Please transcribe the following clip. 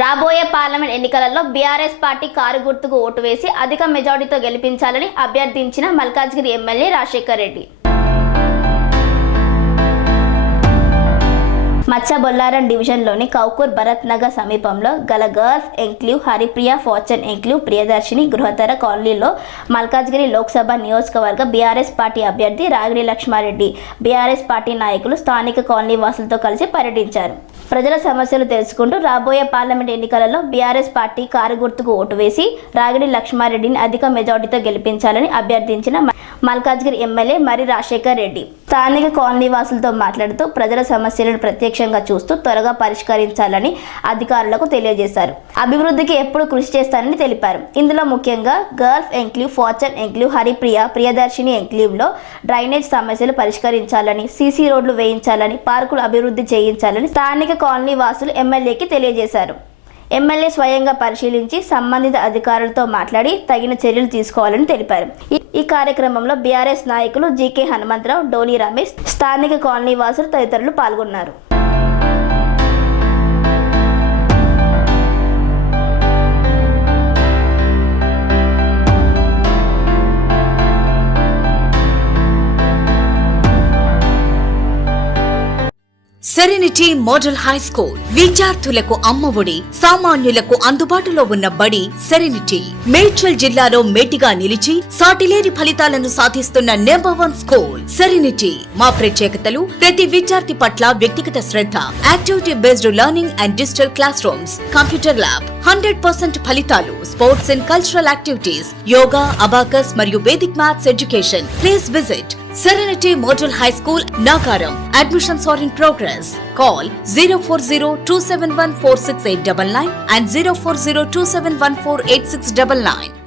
రాబోయే పార్లమెంట్ ఎన్నికలలో BRS party car గుర్తుకు ఓటు వేసి అధిక మెజారిటీతో గెలిపించాలని అభ్యర్థించిన మల్కాజ్గిరి ఎమ్మెల్యే రాజశేఖర్ రెడ్డి. మచ్చబొల్లారం డివిజన్లోని కౌకూర్ భరత్ నగర్ సమీపంలో గల గర్ల్స్ ఎంక్లీవ్ హరిప్రియ ఫార్చూన్ ఎంక్లీవ్ ప్రియదర్శిని గృహతర కాలనీలో మల్కాజ్గిరి లోక్సభ నియోజకవర్గ బీఆర్ఎస్ పార్టీ అభ్యర్థి రాగిడి లక్ష్మారెడ్డి, బీఆర్ఎస్ పార్టీ నాయకులు స్థానిక కాలనీ వాసులతో కలిసి పర్యటించారు. ప్రజల సమస్యలు తెలుసుకుంటూ రాబోయే పార్లమెంట్ ఎన్నికలలో బీఆర్ఎస్ పార్టీ కారు గుర్తుకు ఓటు వేసి రాగిడి లక్ష్మారెడ్డిని అధిక మెజారిటీతో గెలిపించాలని అభ్యర్థించిన మల్కాజ్గిరి ఎమ్మెల్యే మరి రాజశేఖర్ రెడ్డి స్థానిక కాలనీ వాసులతో మాట్లాడుతూ ప్రజల సమస్యలను ప్రత్యక్షంగా చూస్తూ త్వరగా పరిష్కరించాలని అధికారులకు తెలియజేశారు. అభివృద్ధికి ఎప్పుడు కృషి చేస్తారని తెలిపారు. ఇందులో ముఖ్యంగా girls enclave, fortune enclave, Haripriya, Priyadarshini ఎంక్లీవ్లో డ్రైనేజ్ సమస్యలు పరిష్కరించాలని, సీసీ రోడ్లు వేయించాలని, పార్కులు అభివృద్ధి చేయించాలని స్థానిక కాలనీ వాసులు ఎమ్మెల్యేకి తెలియజేశారు. ఎమ్మెల్యే స్వయంగా పరిశీలించి సంబంధిత అధికారులతో మాట్లాడి తగిన చర్యలు తీసుకోవాలని తెలిపారు. ఈ కార్యక్రమంలో బీఆర్ఎస్ నాయకులు జీకే హనుమంతరావు, డోలి రమేష్, స్థానిక కాలనీ వాసులు తదితరులు పాల్గొన్నారు. సెరెనిటీ మోడల్ హై స్కూల్ విద్యార్థులకు అమ్మఒడి, సామాన్యులకు అందుబాటులో ఉన్న బడి సెరెనిటీ. మేడ్చల్ జిల్లాలో మేటిగా నిలిచి సాటిలేని ఫలితాలను సాధిస్తున్న నంబర్ 1 స్కూల్ సెరెనిటీ. మా ప్రత్యేకతలు ప్రతి విద్యార్థి పట్ల వ్యక్తిగత శ్రద్ధ, activity based learning and digital classrooms, computer lab, 100% ఫలితాలు, sports and cultural activities, yoga, abacus మరియు Vedic maths education. Please visit Serenity Model High School, Nagaram. Admissions are in progress. Call 040-271-46899 and 040-271-48699.